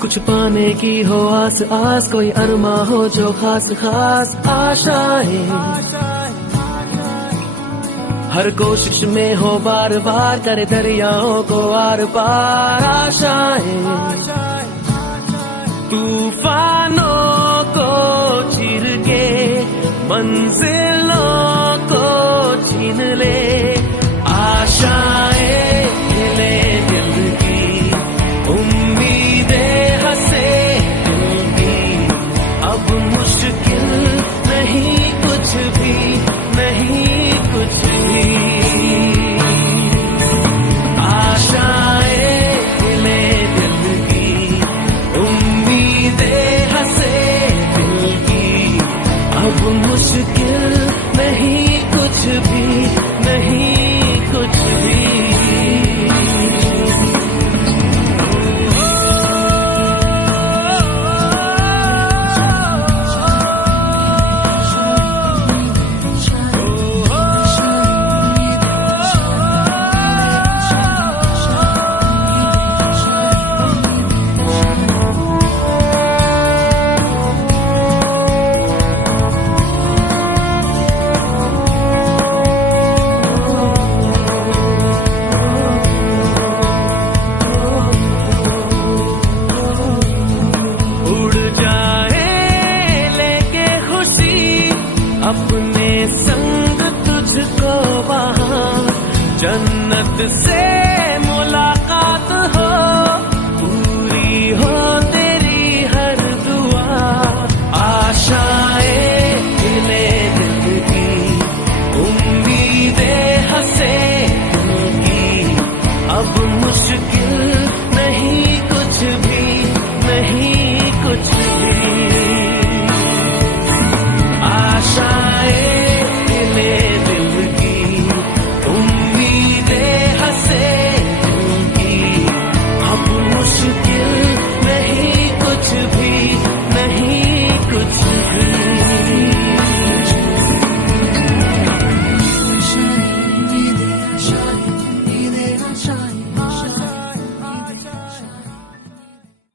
कुछ पाने की हो आस आस, कोई अरमा हो जो खास खास आशाएं, हर कोशिश में हो बार बार, करे दरियाओं को आर पार आशाएं, तूफानों को चीर के मंजिलों को छीन ले आशाएं।